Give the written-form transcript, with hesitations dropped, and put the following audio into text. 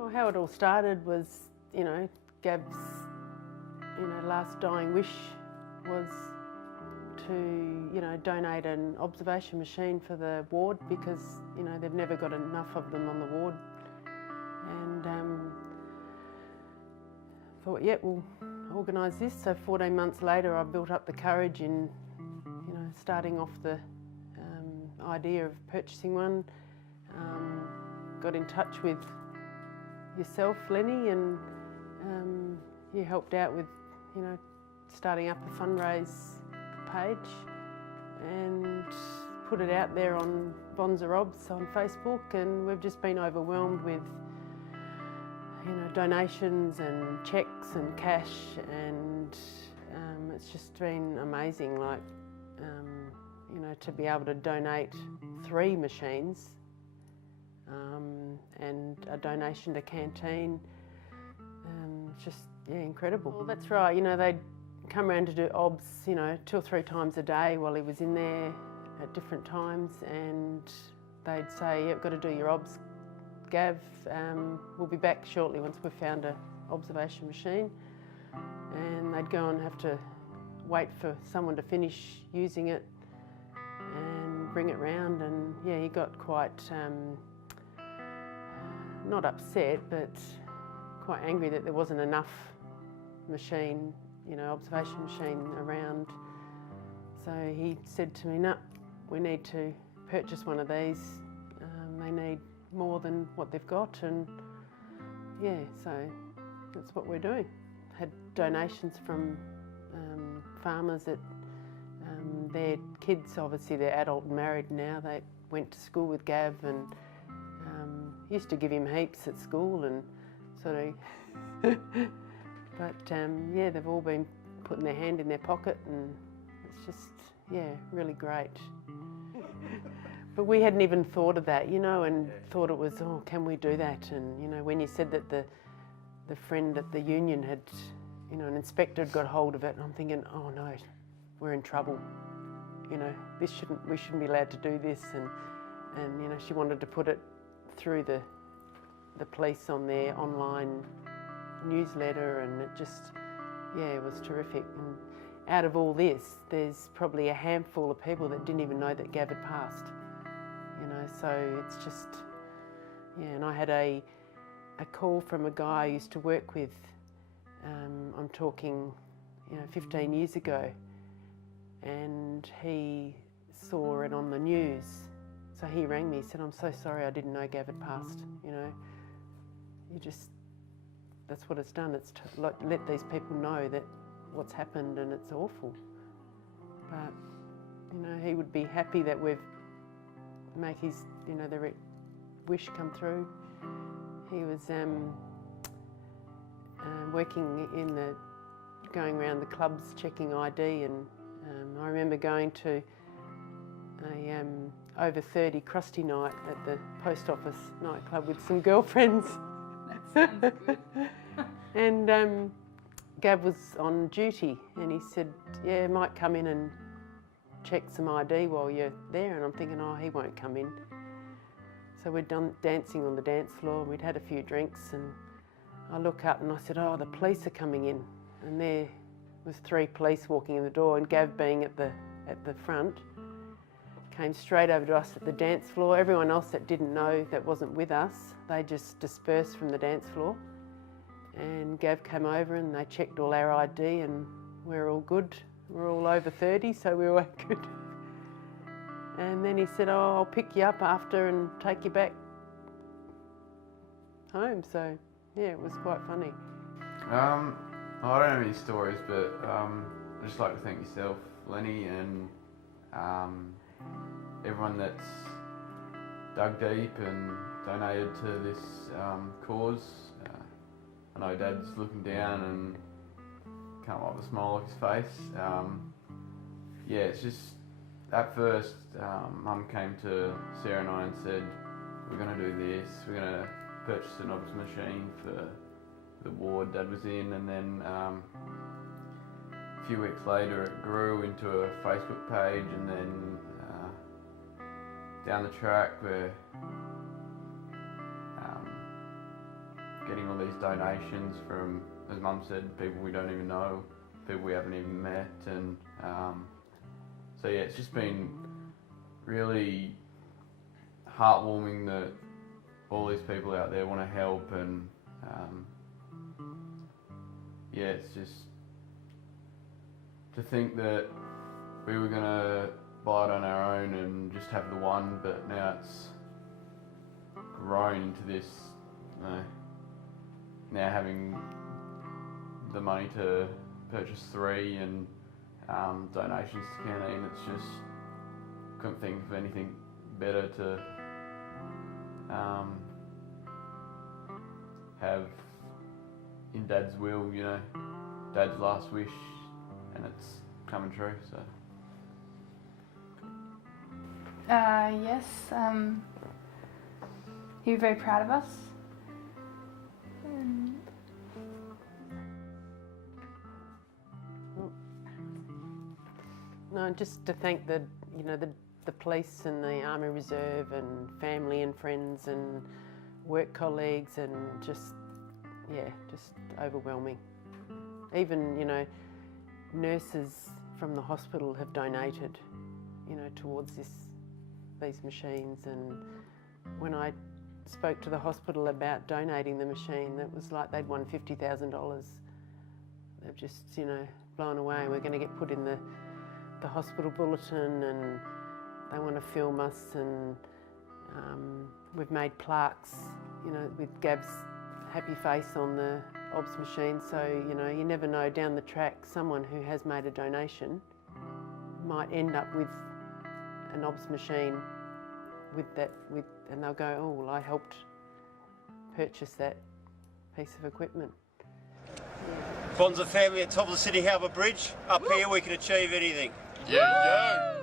Well, how it all started was, Gab's, last dying wish was to, donate an observation machine for the ward because, they've never got enough of them on the ward. And thought, yeah, we'll organise this. So 14 months later, I built up the courage in, starting off the idea of purchasing one. Got in touch with yourself, Lenny, and you helped out with, starting up a fundraise page and put it out there on Bonser Obs on Facebook, and we've just been overwhelmed with, donations and cheques and cash, and it's just been amazing, to be able to donate 3 machines and a donation to Canteen. Just, incredible. Well, that's right, they'd come around to do obs, 2 or 3 times a day while he was in there at different times, and they'd say, yeah, got to do your obs, Gav. We'll be back shortly once we've found an observation machine. And they'd go and have to wait for someone to finish using it and bring it round, and yeah, he got quite, not upset, but quite angry that there wasn't enough machine, observation machine around. So he said to me, no, we need to purchase one of these. They need more than what they've got, and yeah, so that's what we're doing. Had donations from farmers that their kids, obviously they're adult and married now, they went to school with Gav, and used to give him heaps at school, and sort of but yeah, they've all been putting their hand in their pocket, and it's just, yeah, really great. But we hadn't even thought of that, and thought it was, oh, can we do that? And when you said that the friend at the union had, an inspector had got hold of it, and I'm thinking, oh no, we're in trouble. We shouldn't be allowed to do this, and she wanted to put it through the police on their online newsletter, and it just, yeah, it was terrific. And out of all this, there's probably a handful of people that didn't even know that Gav had passed. So it's just, yeah. And I had a call from a guy I used to work with. I'm talking, 15 years ago, and he saw it on the news. So he rang me, he said, I'm so sorry, I didn't know Gav had passed. That's what it's done. It's to let these people know that what's happened, and it's awful. But, he would be happy that we've make his, the wish come through. He was working in going around the clubs checking ID, and I remember going to a over 30 crusty night at the post office nightclub with some girlfriends. That sounds good. And Gav was on duty, and he said, yeah, might come in and check some ID while you're there. And I'm thinking, oh, he won't come in. So we'd done dancing on the dance floor, we'd had a few drinks, and I look up and I said, oh, the police are coming in. And there was 3 police walking in the door, and Gav being at the front, came straight over to us at the dance floor. Everyone else that didn't know, that wasn't with us, they just dispersed from the dance floor. And Gav came over and they checked all our ID, and we're all good. We're all over 30, so we were good. And then he said, oh, I'll pick you up after and take you back home. So yeah, it was quite funny. I don't have any stories, but I'd just like to thank yourself, Lenny, and everyone that's dug deep and donated to this cause. I know Dad's looking down and can't wipe the smile off his face. Yeah, it's just, at first, Mum came to Sarah and I and said, we're going to do this, we're going to purchase an obs machine for the ward Dad was in, and then a few weeks later it grew into a Facebook page, and then down the track we're getting all these donations from, as Mum said, people we don't even know, people we haven't even met, and so yeah, it's just been really heartwarming that all these people out there want to help, and yeah, it's just to think that we were going to buy it on our own and just have the one, but now it's grown into this, you know, now having the money to purchase 3 and donations to Canteen, it's just, couldn't think of anything better to have in Dad's will, you know, Dad's last wish, and it's coming true, so. Yes, he was very proud of us. No, just to thank the police and the Army Reserve and family and friends and work colleagues, and just overwhelming. Even, nurses from the hospital have donated, towards these machines. And when I spoke to the hospital about donating the machine, it was like they'd won $50,000. They've just, blown away. We're going to get put in the hospital bulletin, and they want to film us, and we've made plaques, with Gav's happy face on the OBS machine. So, you never know, down the track, someone who has made a donation might end up with an OBS machine and they'll go, oh, well, I helped purchase that piece of equipment. Bonser family at top of the Sydney Harbour Bridge. Up here we can achieve anything. Yeah, yeah.